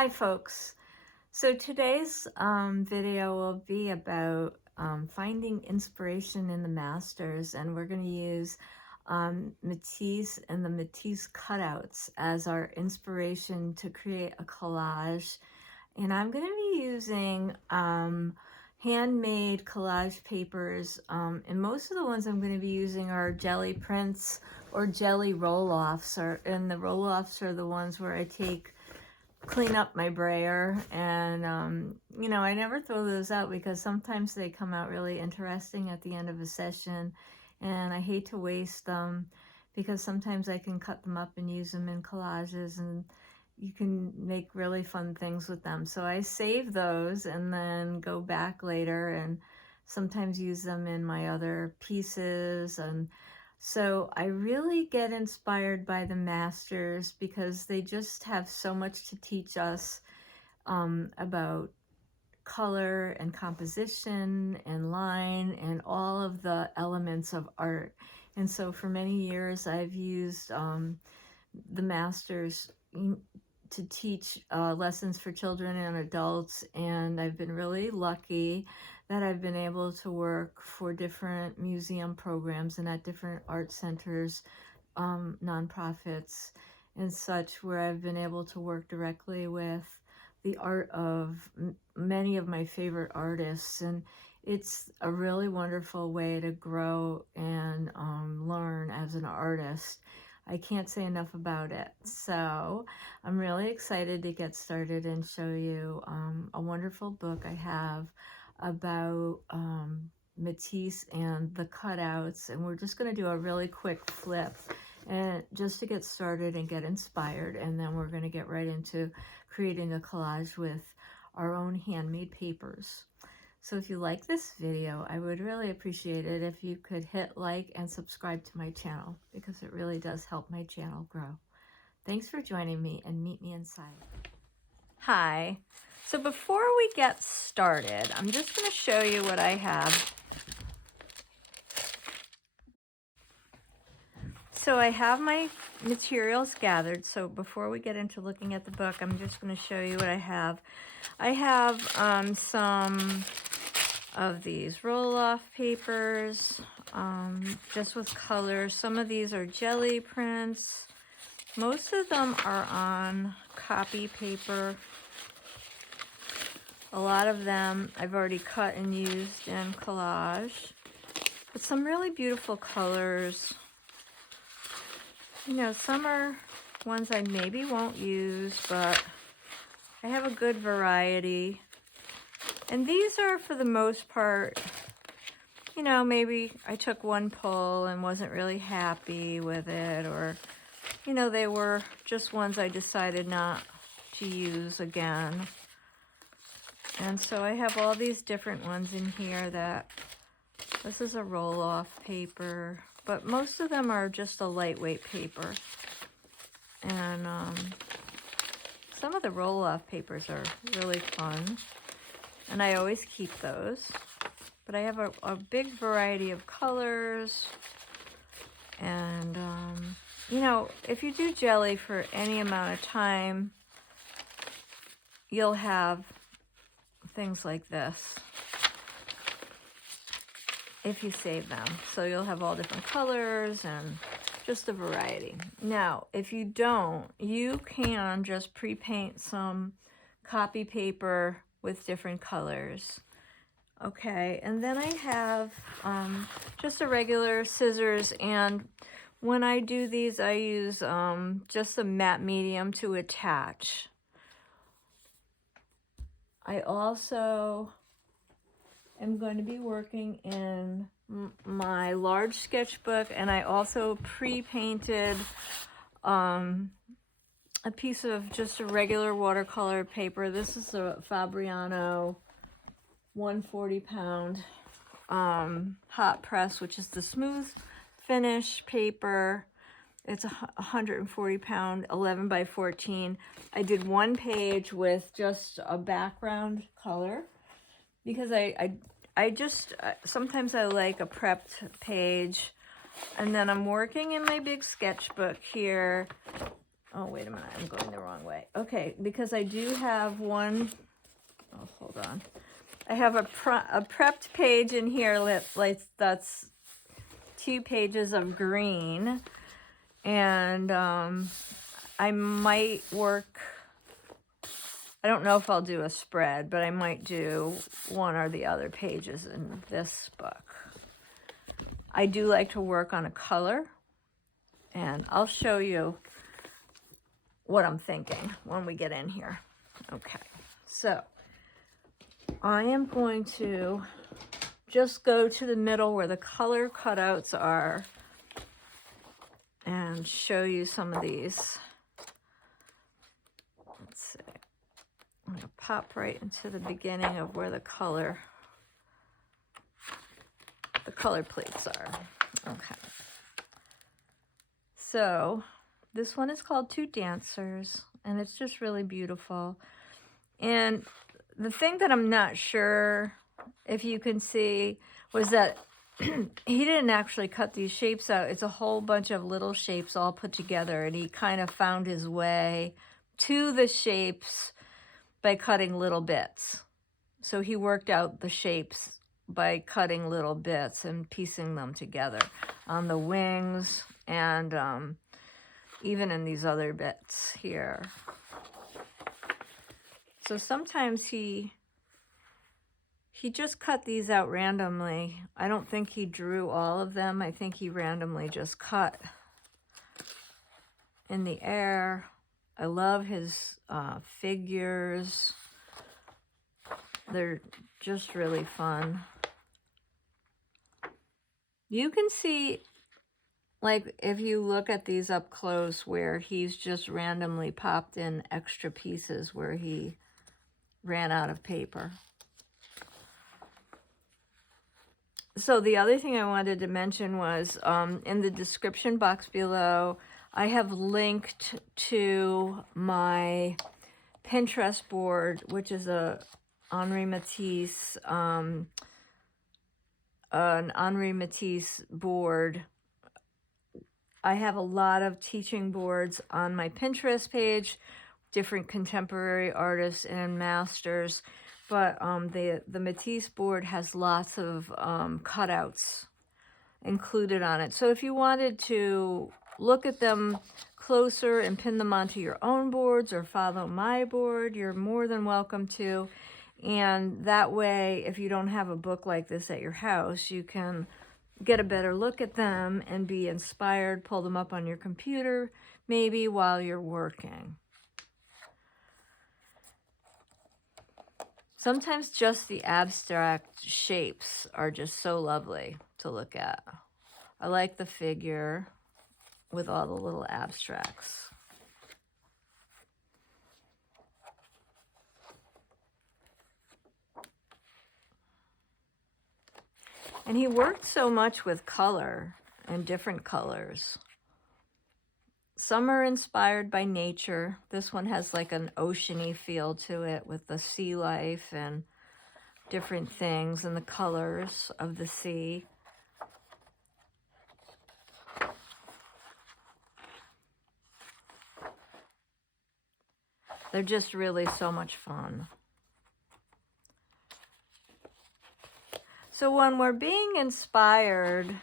Hi folks. So today's video will be about finding inspiration in the masters, and we're going to use Matisse and the Matisse Cutouts as our inspiration to create a collage. And I'm going to be using handmade collage papers, and most of the ones I'm going to be using are Gelli prints or Gelli roll-offs, and the roll-offs are the ones where I clean up my brayer, and you know, I never throw those out because sometimes they come out really interesting at the end of a session, and I hate to waste them because sometimes I can cut them up and use them in collages, and you can make really fun things with them. So I save those and then go back later and sometimes use them in my other pieces. And so I really get inspired by the masters because they just have so much to teach us about color and composition and line and all of the elements of art. And so for many years I've used the masters to teach lessons for children and adults, and I've been really lucky that I've been able to work for different museum programs and at different art centers, nonprofits and such, where I've been able to work directly with the art of many of my favorite artists. And it's a really wonderful way to grow and learn as an artist. I can't say enough about it. So I'm really excited to get started and show you a wonderful book I have about Matisse and the cutouts. And we're just going to do a really quick flip and just to get started and get inspired. And then we're going to get right into creating a collage with our own handmade papers. So if you like this video, I would really appreciate it if you could hit like and subscribe to my channel, because it really does help my channel grow. Thanks for joining me, and meet me inside. Hi. So before we get started, I'm just going to show you what I have. So I have my materials gathered. So before we get into looking at the book, I'm just going to show you what I have. I have some of these roll-off papers, just with colors. Some of these are Gelli prints. Most of them are on copy paper. A lot of them I've already cut and used in collage. But some really beautiful colors. You know, some are ones I maybe won't use, but I have a good variety. And these are, for the most part, you know, maybe I took one pull and wasn't really happy with it, or, you know, they were just ones I decided not to use again. And so I have all these different ones in here that, this is a roll-off paper, but most of them are just a lightweight paper. And some of the roll-off papers are really fun, and I always keep those. But I have a big variety of colors. And, you know, if you do Gelli for any amount of time, you'll have things like this if you save them. So you'll have all different colors and just a variety. Now, if you don't, you can just pre-paint some copy paper with different colors. Okay, and then I have just a regular scissors, and when I do these, I use just a matte medium to attach. I also am going to be working in my large sketchbook, and I also pre-painted a piece of just a regular watercolor paper. This is a Fabriano 140-pound hot press, which is the smooth finish paper. It's a 140-pound 11 by 14. I did one page with just a background color because I just sometimes I like a prepped page. And then I'm working in my big sketchbook here, Oh, wait a minute, I'm going the wrong way. Okay, because I do have one, oh, hold on. I have a prepped page in here, like that's 2 pages of green. And I might work, I don't know if I'll do a spread, but I might do one or the other pages in this book. I do like to work on a color, and I'll show you what I'm thinking when we get in here. Okay, so I am going to just go to the middle where the color cutouts are and show you some of these. Let's see. I'm going to pop right into the beginning of where the color plates are. Okay. So this one is called Two Dancers, and it's just really beautiful. And the thing that I'm not sure if you can see was that he didn't actually cut these shapes out. It's a whole bunch of little shapes all put together, and he kind of found his way to the shapes by cutting little bits. So he worked out the shapes by cutting little bits and piecing them together on the wings and even in these other bits here. So sometimes he just cut these out randomly. I don't think he drew all of them. I think he randomly just cut in the air. I love his figures. They're just really fun. You can see, like, if you look at these up close, where he's just randomly popped in extra pieces where he ran out of paper. So the other thing I wanted to mention was in the description box below, I have linked to my Pinterest board, which is an Henri Matisse board. I have a lot of teaching boards on my Pinterest page, different contemporary artists and masters, but the Matisse board has lots of cutouts included on it. So if you wanted to look at them closer and pin them onto your own boards or follow my board, you're more than welcome to. And that way, if you don't have a book like this at your house, you can get a better look at them and be inspired, pull them up on your computer, maybe while you're working. Sometimes just the abstract shapes are just so lovely to look at. I like the figure with all the little abstracts. And he worked so much with color and different colors. Some are inspired by nature. This one has like an oceany feel to it with the sea life and different things and the colors of the sea. They're just really so much fun. So when we're being inspired,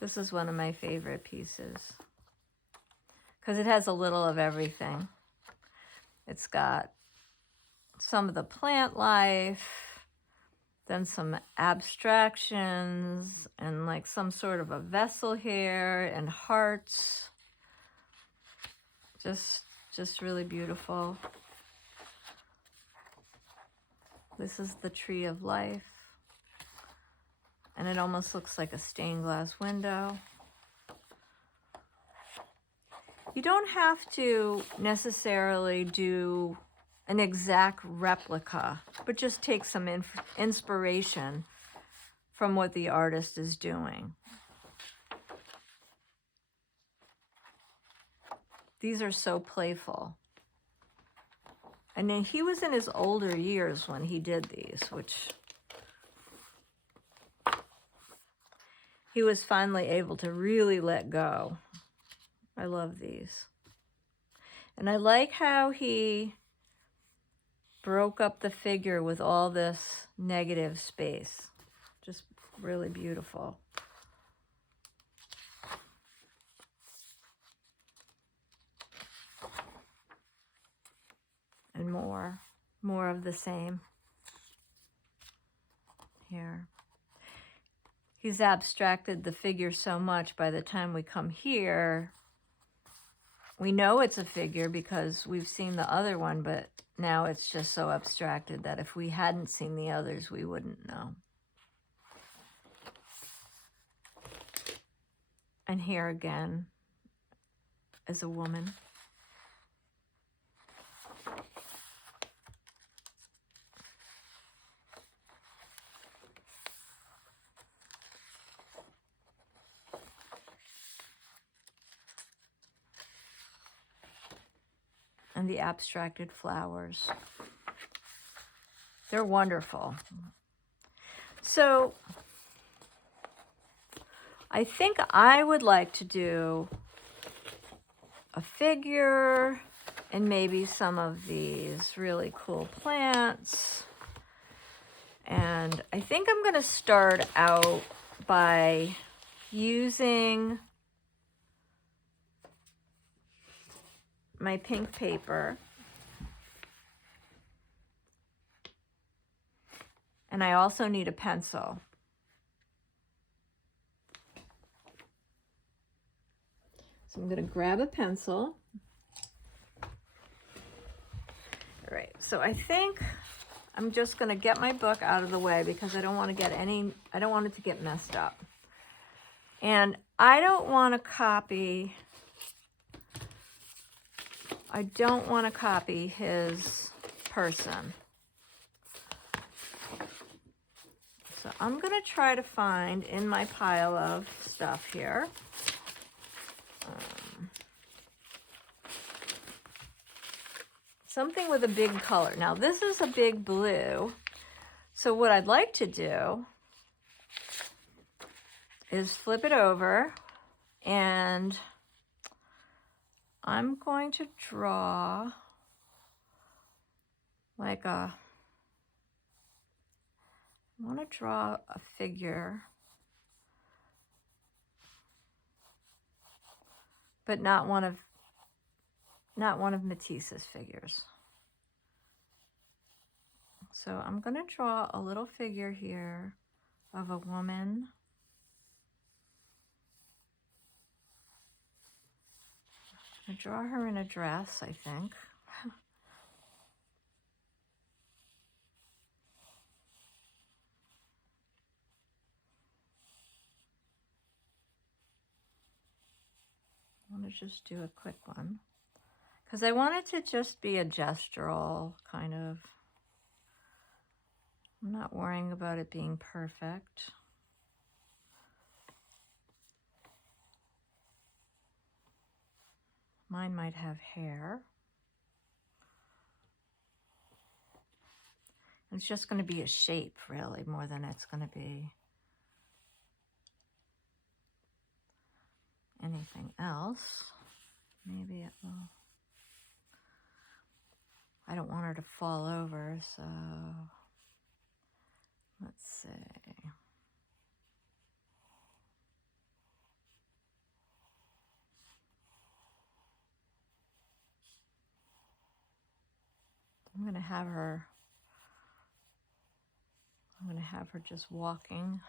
this is one of my favorite pieces because it has a little of everything. It's got some of the plant life, then some abstractions, and like some sort of a vessel here and hearts. Just really beautiful. This is the tree of life. And it almost looks like a stained glass window. You don't have to necessarily do an exact replica, but just take some inspiration from what the artist is doing. These are so playful. And then he was in his older years when he did these, which he was finally able to really let go. I love these. And I like how he broke up the figure with all this negative space. Just really beautiful. And more of the same here. He's abstracted the figure so much, by the time we come here, we know it's a figure because we've seen the other one, but now it's just so abstracted that if we hadn't seen the others, we wouldn't know. And here again is a woman. And the abstracted flowers. They're wonderful. So I think I would like to do a figure and maybe some of these really cool plants. And I think I'm going to start out by using my pink paper. And I also need a pencil. So I'm going to grab a pencil. All right, so I think I'm just going to get my book out of the way because I don't want it to get messed up. And I don't want to copy his person. So I'm going to try to find in my pile of stuff here. Something with a big color. Now this is a big blue. So what I'd like to do is flip it over, and I'm going to draw like I want to draw a figure, but not one of Matisse's figures. So I'm going to draw a little figure here of a woman. I draw her in a dress, I think. I want to just do a quick one because I want it to just be a gestural kind of. I'm not worrying about it being perfect. Mine might have hair. It's just going to be a shape, really, more than it's going to be anything else. Maybe it will. I don't want her to fall over, so let's see. I'm going to have her just walking.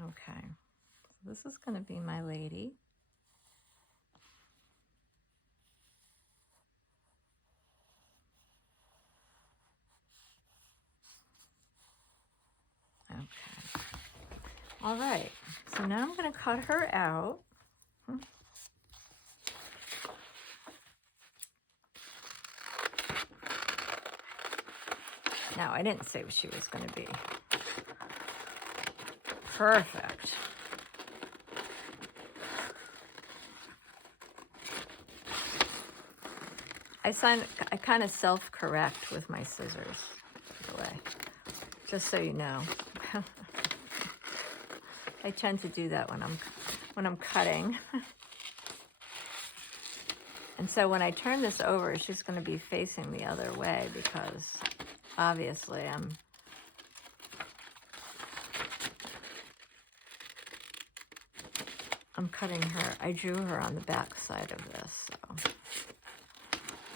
Okay, so this is going to be my lady. Okay. All right, so now I'm going to cut her out. Now, I didn't say she was going to be perfect. I kind of self-correct with my scissors, by the way. just so you know. I tend to do that when I'm cutting. And so when I turn this over, she's going to be facing the other way because obviously I'm cutting her. I drew her on the back side of this. So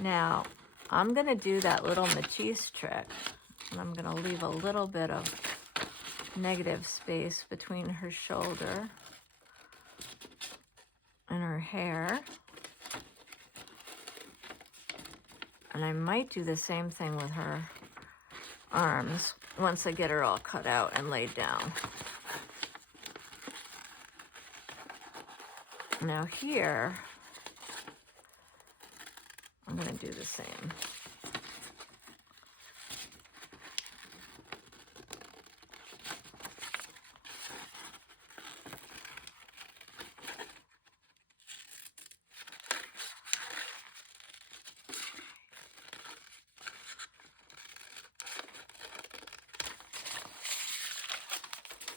now I'm going to do that little Matisse trick, and I'm going to leave a little bit of negative space between her shoulder and her hair. And I might do the same thing with her arms once I get her all cut out and laid down. Now here, I'm going to do the same.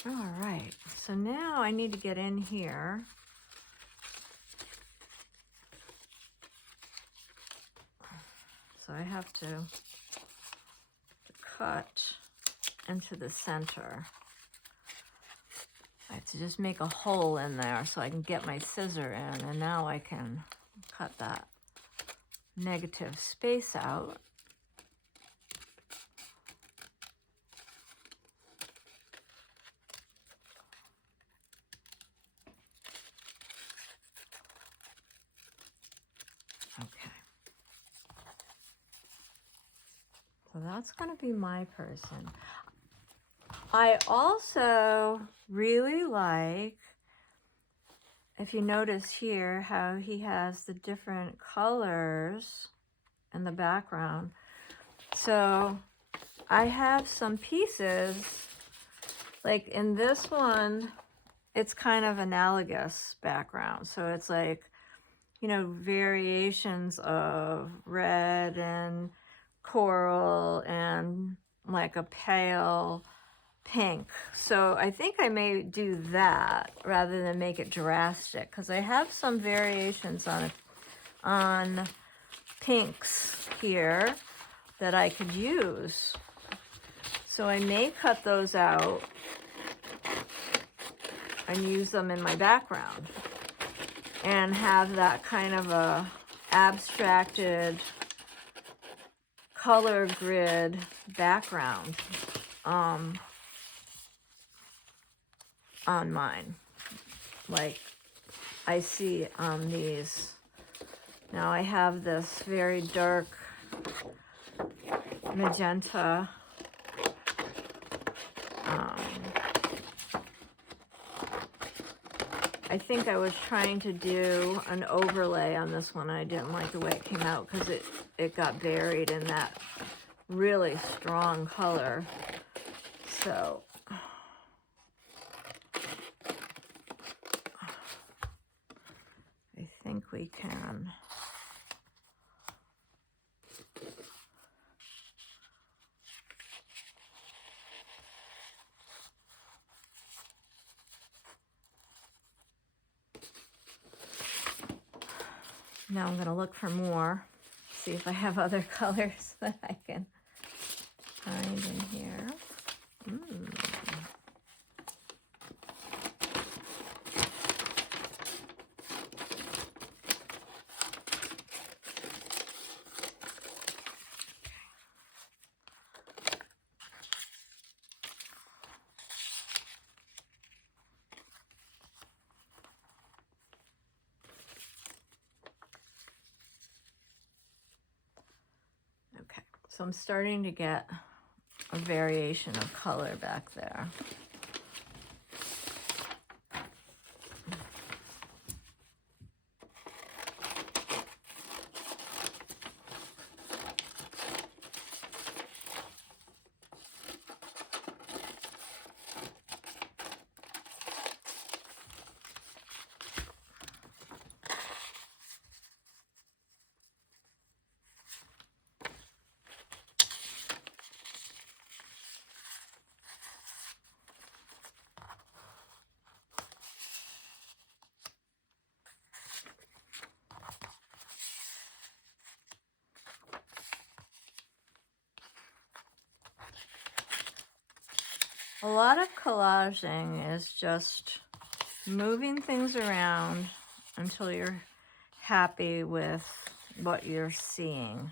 All right, so now I need to get in here. So I have to cut into the center. I have to just make a hole in there so I can get my scissor in, and now I can cut that negative space out. Okay. So that's going to be my person. I also really like, if you notice here, how he has the different colors in the background. So I have some pieces, like in this one, it's kind of analogous background. So it's like, you know, variations of red and coral and like a pale pink. So I think I may do that rather than make it drastic, because I have some variations on pinks here that I could use. So I may cut those out and use them in my background and have that kind of a abstracted color grid background on mine, like I see on these. Now I have this very dark magenta I think I was trying to do an overlay on this one. I didn't like the way it came out because it got buried in that really strong color. So I think we can. Now I'm going to look for more, see if I have other colors that I can find in here. Okay, so I'm starting to get a variation of color back there. A lot of collaging is just moving things around until you're happy with what you're seeing.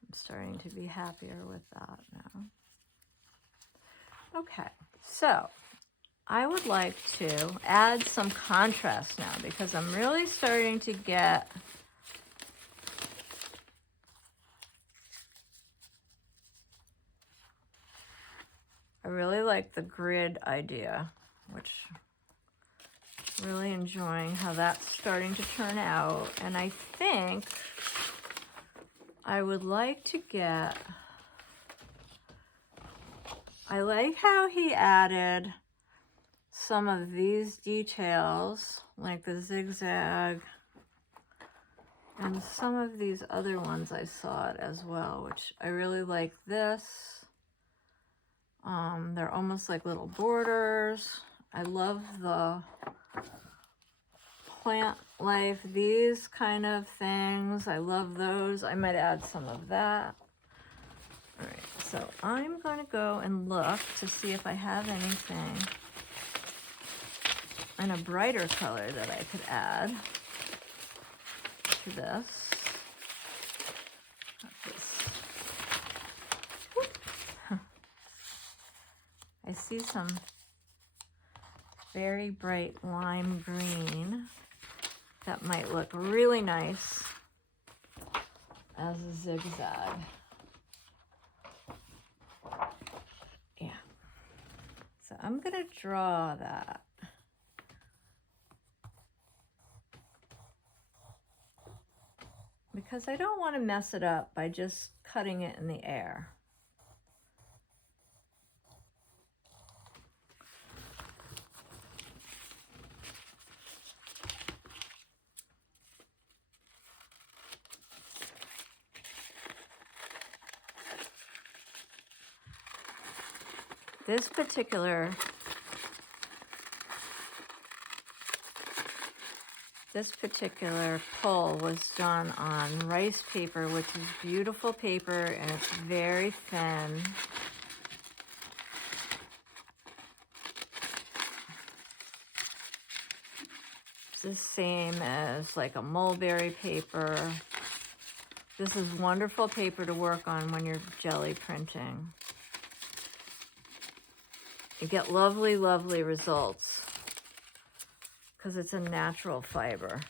I'm starting to be happier with that now. Okay, so I would like to add some contrast now because I'm really starting to get I really like the grid idea, which I'm really enjoying how that's starting to turn out. And I think I would like to get, I like how he added some of these details, like the zigzag, and some of these other ones I saw it as well, which I really like this. They're almost like little borders. I love the plant life, these kind of things. I love those. I might add some of that. All right, so I'm going to go and look to see if I have anything in a brighter color that I could add to this. I see some very bright lime green that might look really nice as a zigzag. Yeah. So I'm gonna draw that. Because I don't want to mess it up by just cutting it in the air. This particular pull was done on rice paper, which is beautiful paper, and it's very thin. It's the same as like a mulberry paper. This is wonderful paper to work on when you're jelly printing. You get lovely, lovely results because it's a natural fiber.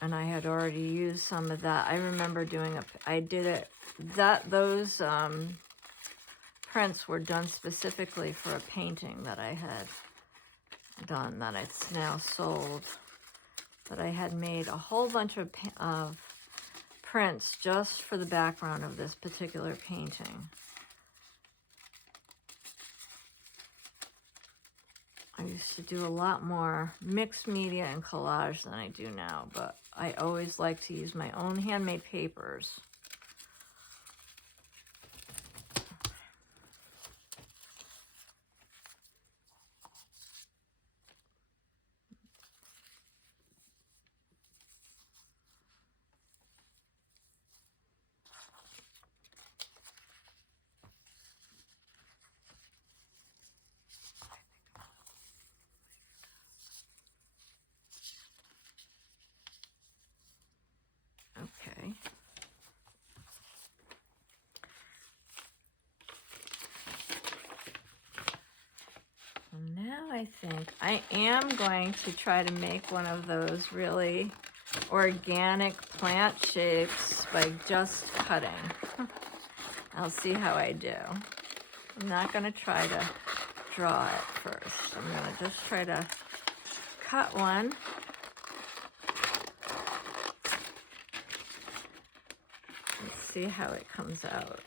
And I had already used some of that. I remember doing those prints were done specifically for a painting that I had done that it's now sold. But I had made a whole bunch of prints just for the background of this particular painting. I used to do a lot more mixed media and collage than I do now, but I always like to use my own handmade papers. Okay. Now I think I am going to try to make one of those really organic plant shapes by just cutting. I'll see how I do. I'm not going to try to draw it first. I'm going to just try to cut one. Let's see how it comes out.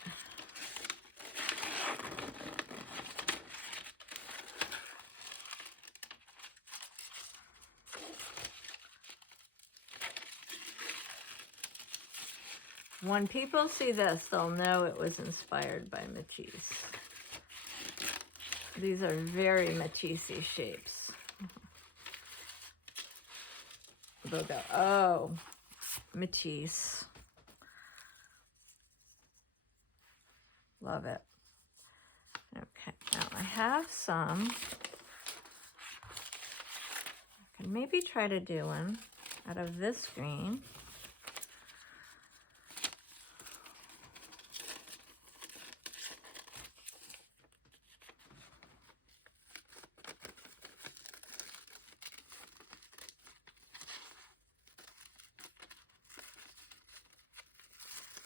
When people see this, they'll know it was inspired by Matisse. These are very Matisse-y shapes. They'll go, oh, Matisse. Love it. Okay, now I have some. I can maybe try to do one out of this green.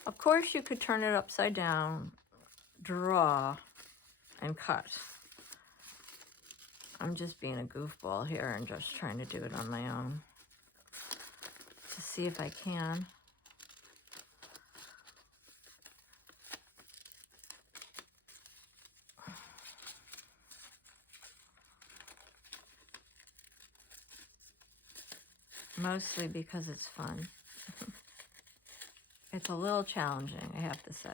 Of course, you could turn it upside down, draw, and cut. I'm just being a goofball here and just trying to do it on my own to see if I can. Mostly because it's fun. It's a little challenging, I have to say.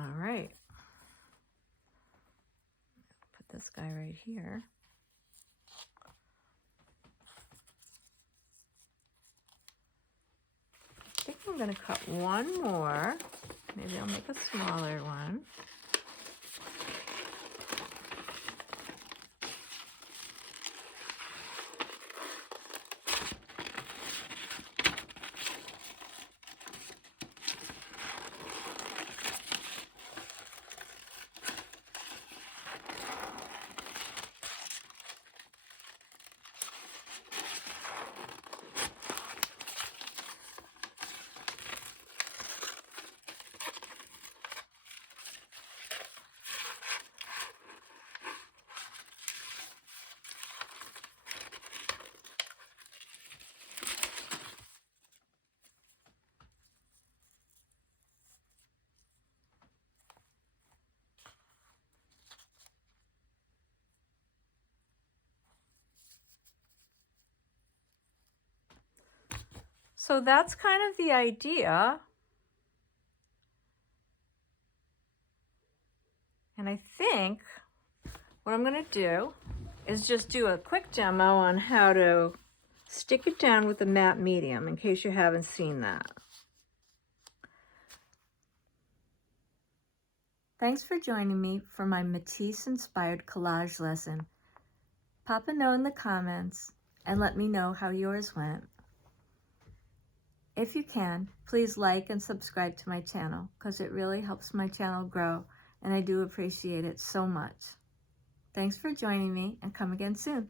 All right. Put this guy right here. I think I'm going to cut one more. Maybe I'll make a smaller one. So that's kind of the idea. And I think what I'm going to do is just do a quick demo on how to stick it down with a matte medium in case you haven't seen that. Thanks for joining me for my Matisse-inspired collage lesson. Pop a note in the comments and let me know how yours went. If you can, please like and subscribe to my channel because it really helps my channel grow and I do appreciate it so much. Thanks for joining me and come again soon.